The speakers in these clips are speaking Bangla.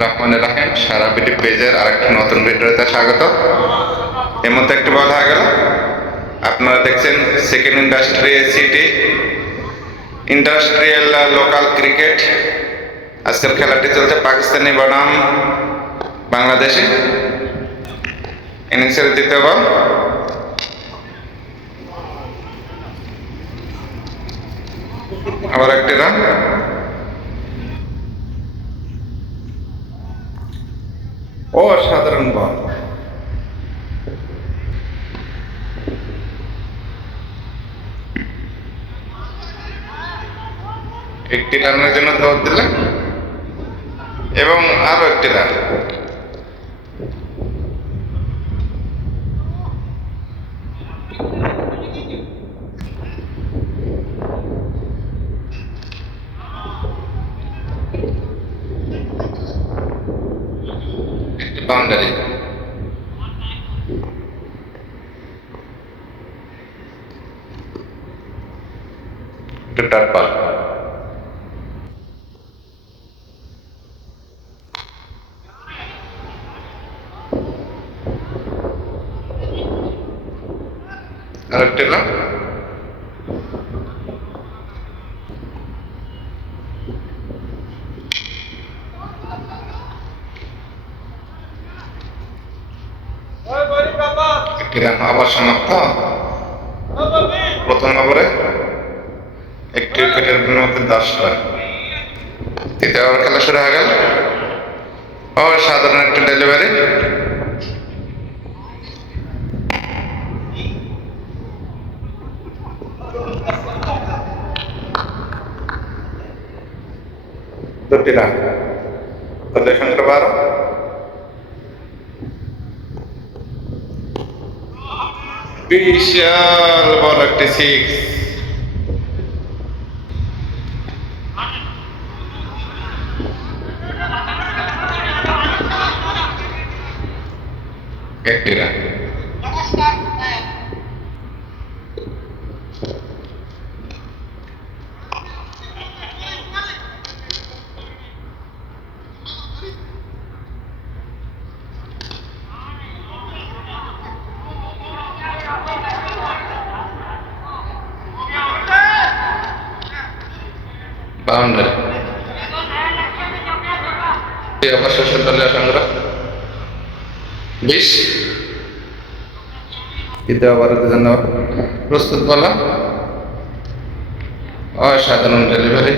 রহমান রাহেম, সারা বিটি পেজের আরেকটি নতুন ভিডিওতে স্বাগত। এর মধ্যে একটি বল হয়ে গেল। আপনারা দেখছেন second industry city industrial local cricket আজকের খেলাটি চলছে পাকিস্তানি বনাম বাংলাদেশে। ইনিংসের দ্বিতীয় বল আবার একটি রান অসাধারণ বল। একটি রানের জন্য দৌড় দিলেন। এবং আরও একটি রান। একটি বাউন্ডারি একটু টাট বল আরেকটি রান আবার সমাপ্ত। প্রথম ওভারে একটি উইকেটের বিনিময়ে দশ রান তৃতীয় ওভার খেলা শুরু হয়ে গেল। ও, সাধারণ একটি ডেলিভারি দুটি রান তাহলে সংখ্যা বারো। বিশাল বড় একটি সিক্স একটি রান বাউন্ডারি। অবশেষে দলীয় সংগ্রহ বিশ। দ্বিতীয় ভারতের জন্য প্রস্তুত বলা। অসাধারণ ডেলিভারি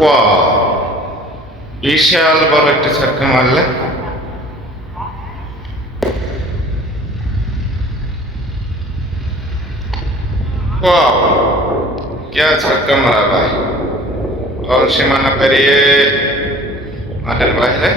ওয়া বিশাল বড় একটি ছক্কা মারলে वाह क्या छक्का मारा भाई और সীমানা পেরিয়ে মাঠের বাইরে